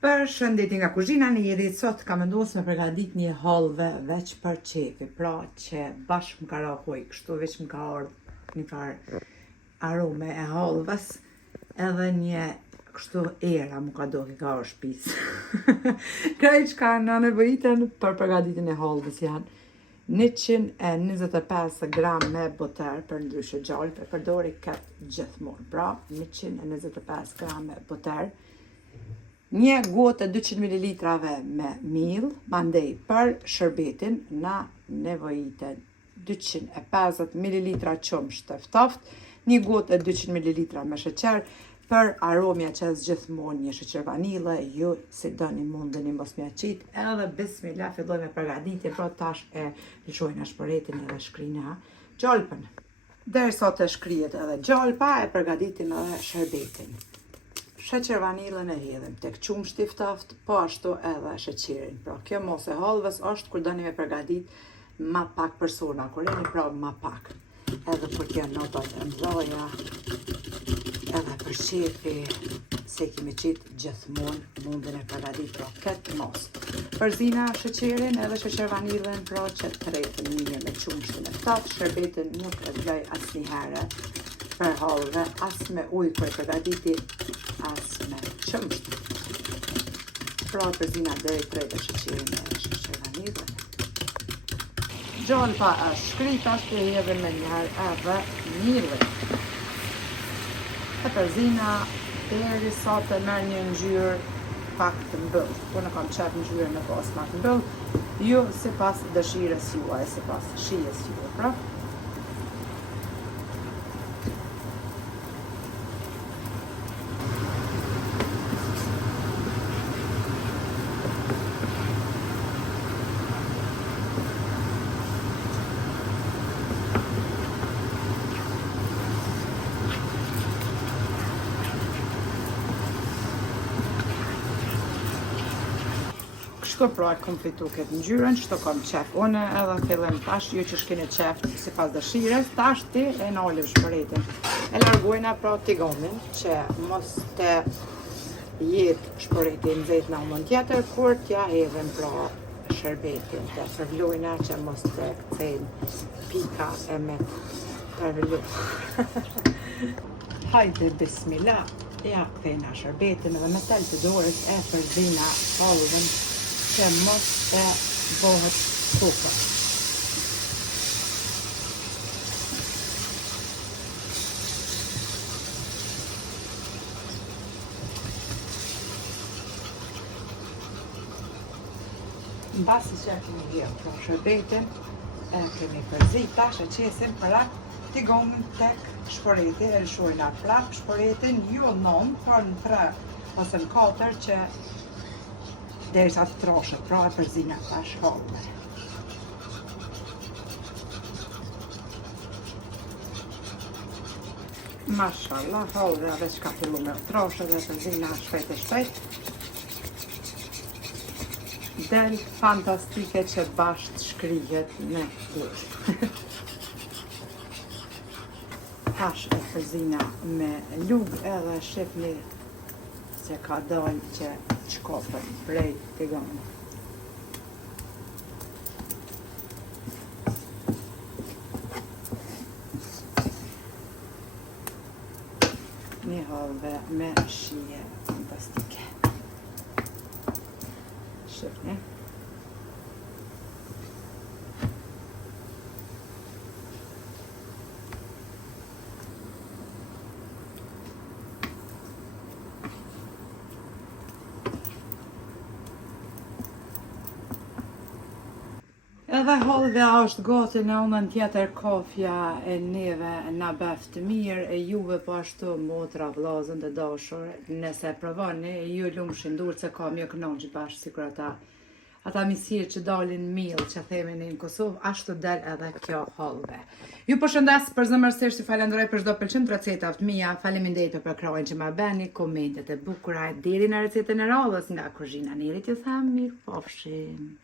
Për shëndetje nga kuzhina Nerit, sot kam vendosur me përgatit një hallve veç për qefi, pra që bashkë më ka rahoj, kështu veç më ka ardhur një farë arome e hallves, edhe një kështu era më ka doki ka orë shpisë. Kraj që ka në nevojitën për përgatitjen e hallves janë 125 gram me boter, për ndryshe gjallë, përdori këtë gjithmonë, pra 125 gram me boter, një gotë 200 ml me miell, mandej për shërbetin na nevojiten 250 ml qumësht të ftoftë, një gotë 200 ml me sheqer, për aromja që gjithmonë një sheqer vanile, ju si doni mundeni mos m'ia qit, edhe bismillah filloj me përgatitjen, pra tash e lëshojna shpëretin edhe shkrina gjalpën. Derisa të shkrihet edhe gjalpa, e përgatitin edhe shërbetin. Sheqer vanilën e hedhim tek qumshti i ftoftë, po ashtu edhe sheqerin. Pra kjo mos e hallves është kur doni me përgatit ma pak persona, kur jeni pra ma pak. Edhe për kjo notat e mdhaja, edhe për qefi, se kemi qitë gjithmonë mundin e përgatit pra këtë mos. Përzina sheqerin edhe sheqer vanilën, pra që të rretën mirë me qumshtin e ftoftë, shërbetin nuk e vloj asnjëherë për hallve, as me ujë për përgatiti, as me qumsht. Pra përzina deri të rretën sheqerin e sheqer vanilën. Gjalpa është shkrit, ashtë e hedhim me njëherë edhe miellin. E përzina deri sa të merr një ngjyrë pak të mbyllë. Unë kam qef ngjyrën me pas pak të mbyllë, ju sipas dëshirës juaj, sipas shijes juaj, pra. Kështu pra e kom fitu këtë ngjyrën, çto kam qef unë, edhe fillim tash, ju që shkeni qef sipas dëshirës, tash ti e nalim shpëretin. E largojna pra tigonin, që mos të jetë shpëreti nxehtë në anën tjetër, kur t'ja hedhim pra shërbetin, të përvlojna që mos të kthejnë pika e me përvlu. Hajde bismillah, ja kthejna shërbetin edhe me tel të dorës e përzina hallven, që mos e bëhet kokë. Mbasi që e kemi hirë pra shërbetin, e kemi përzit, tash e qesim prap tigonin tek shpëreti, e lëshojna prap shpëretin, jo non, por në 3 ose në 4 që derisa të troshet, pra e përzina tash hallve. Mashallah, hallve veç ka fillu me troshet dhe përzina shpejt e shpejt. Del fantastike që bashkë shkrihet në dur. Tash e përzina me lugë edhe shifni se ka dalë që shkopën prej tigonin. Një hallve me shije fantastike. Shifni. Edhe hallve është gati në anën tjetër, kafja e neve na beft mirë, e juve po ashtu motra, vllazën të dashur, nëse provoni, ju lumshin dur se kam jo kënaqsh bashkë sikur ata misirë që dalin miell që themin në Kosovë, ashtu del edhe kjo hallve. Ju përshëndes përzemërsisht, ju falenderoj për çdo pëlqim të recetave mia, faleminderit për krahjen që më bëni, komentet e bukura deri në recetën e radhës nga kuzhina Nerit, ju them mirë pafshim.